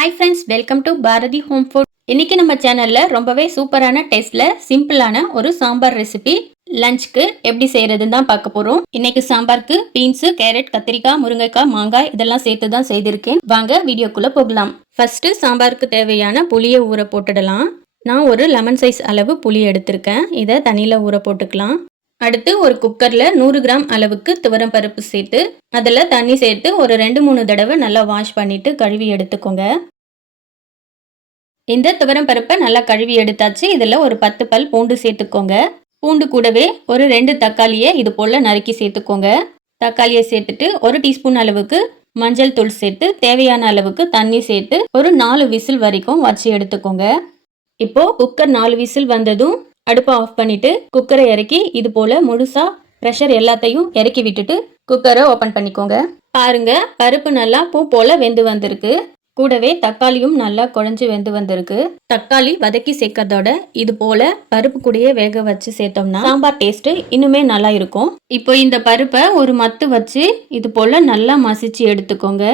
Hi friends welcome to Bharathi home food இன்னைக்கு நம்ம சேனல்ல ரொம்பவே சூப்பரான டேஸ்ட்ல சிம்பிளான ஒரு சாம்பார் ரெசிபி லஞ்சுக்கு எப்படி செய்யறதுன்னு தான் பார்க்க போறோம். இன்னைக்கு சாம்பாருக்கு பீன்ஸ் கேரட் கத்திரிக்காய் முருங்கைக்காய் மாங்காய் இதெல்லாம் சேர்த்து தான் செய்திருக்கேன். வாங்க வீடியோக்குள்ள போகலாம். ஃபர்ஸ்ட் சாம்பாருக்கு தேவையான புளியை ஊற போட்டுடலாம். நான் ஒரு லெமன் சைஸ் அளவு புளி எடுத்திருக்கேன். இதை தண்ணியில் ஊற போட்டுக்கலாம். அடுத்து ஒரு குக்கரில் நூறு கிராம் அளவுக்கு துவரம் பருப்பு சேர்த்து அதில் தண்ணி சேர்த்து ஒரு ரெண்டு மூணு தடவை நல்லா வாஷ் பண்ணிட்டு கழுவி எடுத்துக்கோங்க. இந்த துவரம் பருப்பை நல்லா கழுவி எடுத்தாச்சு. இதில் ஒரு பத்து பல் பூண்டு சேர்த்துக்கோங்க. பூண்டு கூடவே ஒரு ரெண்டு தக்காளியை இது போல் நறுக்கி சேர்த்துக்கோங்க. தக்காளியை சேர்த்துட்டு ஒரு டீஸ்பூன் அளவுக்கு மஞ்சள் தூள் சேர்த்து தேவையான அளவுக்கு தண்ணி சேர்த்து ஒரு நாலு விசில் வரைக்கும் வச்சு எடுத்துக்கோங்க. இப்போ குக்கர் நாலு விசில் வந்ததும் அடுப்பை ஆஃப் பண்ணிட்டு குக்கரை இறக்கி இது போல முழுசா ப்ரெஷர் எல்லாத்தையும் இறக்கி விட்டுட்டு குக்கரை ஓப்பன் பண்ணிக்கோங்க. பாருங்க பருப்பு நல்லா பூ போல வெந்து வந்திருக்கு. கூடவே தக்காளியும் நல்லா குழஞ்சி வெந்து வந்திருக்கு. தக்காளி வதக்கி சேர்க்கறதோட இது போல பருப்பு கூடயே வேக வச்சு சேர்த்தோம்னா சாம்பார் டேஸ்ட் இன்னுமே நல்லா இருக்கும். இப்போ இந்த பருப்பை ஒரு மத்து வச்சு இது போல நல்லா மசிச்சு எடுத்துக்கோங்க.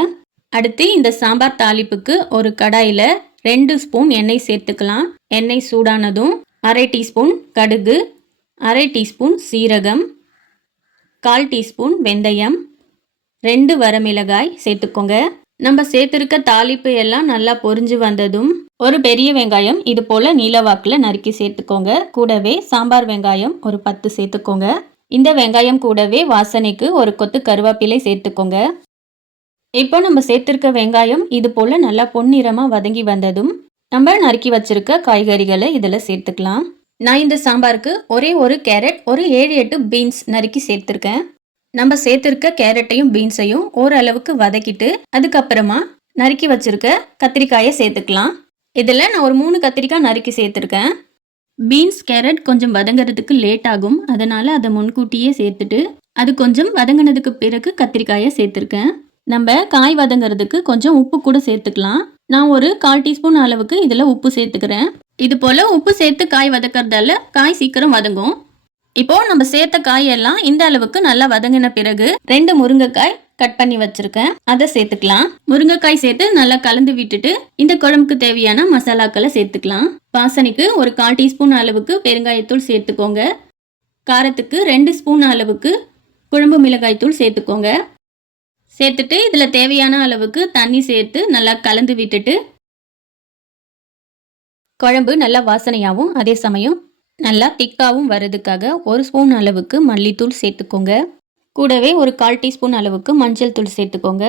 அடுத்து இந்த சாம்பார் தாளிப்புக்கு ஒரு கடாயில ரெண்டு ஸ்பூன் எண்ணெய் சேர்த்துக்கலாம். எண்ணெய் சூடானதும் அரை டீஸ்பூன் கடுகு அரை டீஸ்பூன் சீரகம் கால் டீஸ்பூன் வெந்தயம் ரெண்டு வரமிளகாய் சேர்த்துக்கோங்க. நம்ம சேர்த்துருக்க தாளிப்பு எல்லாம் நல்லா பொரிஞ்சு வந்ததும் ஒரு பெரிய வெங்காயம் இது போல் நீலவாக்கில் நறுக்கி சேர்த்துக்கோங்க. கூடவே சாம்பார் வெங்காயம் ஒரு பத்து சேர்த்துக்கோங்க. இந்த வெங்காயம் கூடவே வாசனைக்கு ஒரு கொத்து கருவேப்பிலை சேர்த்துக்கோங்க. இப்போ நம்ம சேர்த்துருக்க வெங்காயம் இது போல் நல்லா பொன்னிறமாக வதங்கி வந்ததும் நம்ம நறுக்கி வச்சிருக்க காய்கறிகளை இதில் சேர்த்துக்கலாம். நான் இந்த சாம்பாருக்கு ஒரே ஒரு கேரட் ஒரு ஏழு எட்டு பீன்ஸ் நறுக்கி சேர்த்துருக்கேன். நம்ம சேர்த்துருக்க கேரட்டையும் பீன்ஸையும் ஓரளவுக்கு வதக்கிட்டு அதுக்கப்புறமா நறுக்கி வச்சிருக்க கத்திரிக்காயை சேர்த்துக்கலாம். இதில் நான் ஒரு மூணு கத்திரிக்காய் நறுக்கி சேர்த்துருக்கேன். பீன்ஸ் கேரட் கொஞ்சம் வதங்குறதுக்கு லேட் ஆகும். அதனால் அதை முன்கூட்டியே சேர்த்துட்டு அது கொஞ்சம் வதங்கினதுக்கு பிறகு கத்திரிக்காயை சேர்த்துருக்கேன். நம்ம காய் வதங்குறதுக்கு கொஞ்சம் உப்பு கூட சேர்த்துக்கலாம். நான் ஒரு கால் டீஸ்பூன் அளவுக்கு இதில் உப்பு சேர்த்துக்கிறேன். இது போல் உப்பு சேர்த்து காய் வதக்கிறதால காய் சீக்கிரம் வதங்கும். இப்போ நம்ம சேர்த்த காயெல்லாம் இந்த அளவுக்கு நல்லா வதங்கின பிறகு ரெண்டு முருங்கைக்காய் கட் பண்ணி வச்சிருக்கேன். அதை சேர்த்துக்கலாம். முருங்கைக்காய் சேர்த்து நல்லா கலந்து விட்டுட்டு இந்த குழம்புக்கு தேவையான மசாலாக்களை சேர்த்துக்கலாம். வாசனைக்கு ஒரு கால் டீஸ்பூன் அளவுக்கு பெருங்காயத்தூள் சேர்த்துக்கோங்க. காரத்துக்கு ரெண்டு ஸ்பூன் அளவுக்கு குழம்பு மிளகாய்த்தூள் சேர்த்துக்கோங்க. சேர்த்துட்டு இதில் தேவையான அளவுக்கு தண்ணி சேர்த்து நல்லா கலந்து விட்டுட்டு குழம்பு நல்லா வாசனையாகவும் அதே சமயம் நல்லா திக்காகவும் வர்றதுக்காக ஒரு ஸ்பூன் அளவுக்கு மல்லித்தூள் சேர்த்துக்கோங்க. கூடவே ஒரு கால் டீஸ்பூன் அளவுக்கு மஞ்சள் தூள் சேர்த்துக்கோங்க.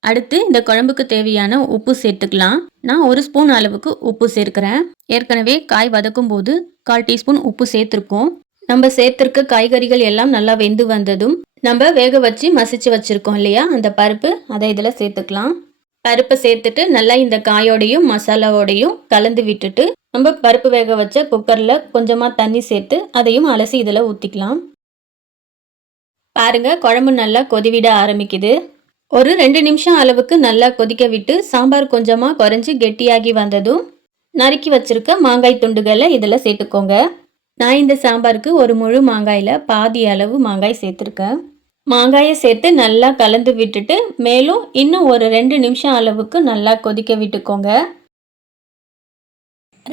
அடுத்து இந்த குழம்புக்கு தேவையான உப்பு சேர்த்துக்கலாம். நான் ஒரு ஸ்பூன் அளவுக்கு உப்பு சேர்க்கிறேன். ஏற்கனவே காய் வதக்கும் போது கால் டீஸ்பூன் உப்பு சேர்த்துருக்கோம். நம்ம சேர்த்துருக்க காய்கறிகள் எல்லாம் நல்லா வெந்து வந்ததும் நம்ம வேக வச்சு மசிச்சு வச்சுருக்கோம் இல்லையா? அந்த பருப்பு அதை இதில் சேர்த்துக்கலாம். பருப்பை சேர்த்துட்டு நல்லா இந்த காயோடையும் மசாலாவோடையும் கலந்து விட்டுட்டு நம்ம பருப்பு வேக வச்ச குக்கரில் கொஞ்சமாக தண்ணி சேர்த்து அதையும் அலசி இதில் ஊற்றிக்கலாம் பாருங்கள் குழம்பு நல்லா கொதிவிட ஆரம்பிக்குது. ஒரு ரெண்டு நிமிஷம் அளவுக்கு நல்லா கொதிக்க விட்டு சாம்பார் கொஞ்சமாக குறைஞ்சி கெட்டியாகி வந்ததும் நறுக்கி வச்சிருக்க மாங்காய் துண்டுகளை இதில் சேர்த்துக்கோங்க. நான் இந்த சாம்பாருக்கு ஒரு முழு மாங்காயில் பாதி அளவு மாங்காய் சேர்த்துருக்கேன். மாங்காயை சேர்த்து நல்லா கலந்து விட்டுட்டு மேலும் இன்னும் ஒரு ரெண்டு நிமிஷம் அளவுக்கு நல்லா கொதிக்க விட்டுக்கோங்க.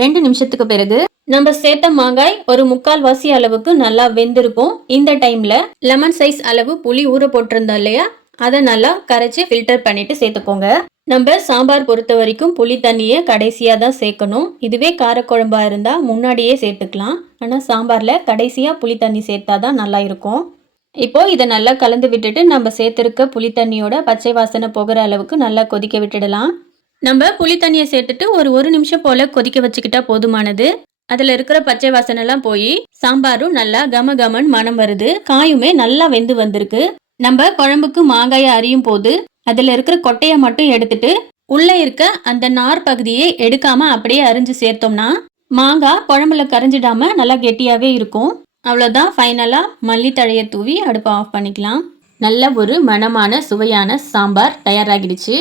ரெண்டு நிமிஷத்துக்கு பிறகு நம்ம சேர்த்த மாங்காய் ஒரு முக்கால் வாசி அளவுக்கு நல்லா வெந்திருக்கும். இந்த டைம்ல லெமன் சைஸ் அளவு புளி ஊற போட்டிருந்தோம் இல்லையா? அதை நல்லா கரைச்சி ஃபில்டர் பண்ணிட்டு சேர்த்துக்கோங்க. நம்ம சாம்பார் பொறுத்த வரைக்கும் புளி தண்ணியை கடைசியாக தான் சேர்க்கணும். இதுவே காரக்குழம்பா இருந்தால் முன்னாடியே சேர்த்துக்கலாம். ஆனால் சாம்பாரில் கடைசியாக புளி தண்ணி சேர்த்தா தான் நல்லா இருக்கும். இப்போ இதை நல்லா கலந்து விட்டுட்டு நம்ம சேர்த்துருக்க புளி தண்ணியோட பச்சை வாசனை போகிற அளவுக்கு நல்லா கொதிக்க விட்டுடலாம். நம்ம புளி தண்ணியை சேர்த்துட்டு ஒரு ஒரு நிமிஷம் போல கொதிக்க வச்சுக்கிட்டா போதுமானது. அதில் இருக்கிற பச்சை வாசனைலாம் போய் சாம்பாரும் நல்லா கம கமன் மனம் வருது. காயுமே நல்லா வெந்து வந்திருக்கு. நம்ம குழம்புக்கு மாங்காயை அரியும் போது அதில் இருக்கிற கொட்டையை மட்டும் எடுத்துட்டு உள்ளே இருக்க அந்த நார் பகுதியை எடுக்காமல் அப்படியே அரிஞ்சு சேர்த்தோம்னா மாங்காய் குழம்புல கரைஞ்சிடாம நல்லா கெட்டியாகவே இருக்கும். அவ்வளோதான் ஃபைனலாக மல்லித்தழையை தூவி அடுப்பை ஆஃப் பண்ணிக்கலாம். நல்ல ஒரு மனமான சுவையான சாம்பார் தயாராகிடுச்சு.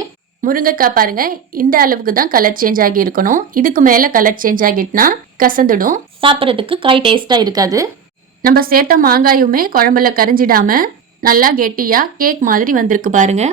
முருங்கைக்காய் பாருங்கள் இந்த அளவுக்கு தான் கலர் சேஞ்ச் ஆகி இருக்கணும். இதுக்கு மேலே கலர் சேஞ்ச் ஆகிட்டுனா கசந்துடும். சாப்பிட்றதுக்கு காய் டேஸ்ட்டாக இருக்காது. நம்ம சேர்த்த மாங்காயுமே குழம்புல கரைஞ்சிடாம நல்லா கெட்டியாக கேக் மாதிரி வந்திருக்கு பாருங்க.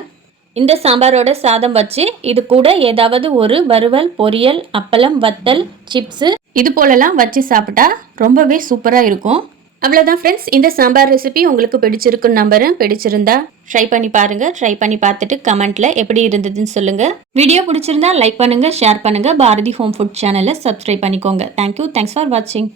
இந்த சாம்பாரோட சாதம் வச்சு இது கூட ஏதாவது ஒரு வறுவல் பொரியல் அப்பளம் வத்தல் சிப்ஸு இது போலலாம் வச்சு சாப்பிட்டா ரொம்பவே சூப்பராக இருக்கும். அவ்வளோதான் ஃப்ரெண்ட்ஸ் இந்த சாம்பார் ரெசிபி உங்களுக்கு பிடிச்சிருக்குன்னு நம்புறேன். பிடிச்சிருந்தா ட்ரை பண்ணி பாருங்கள் ட்ரை பண்ணி பார்த்துட்டு கமெண்ட்டில் எப்படி இருந்ததுன்னு சொல்லுங்கள் வீடியோ பிடிச்சிருந்தா லைக் பண்ணுங்கள் ஷேர் பண்ணுங்கள் பாரதி ஹோம் ஃபுட் சேனலை சப்ஸ்கிரைப் பண்ணிக்கோங்க. தேங்க்யூ தேங்க்ஸ் ஃபார் வாட்சிங்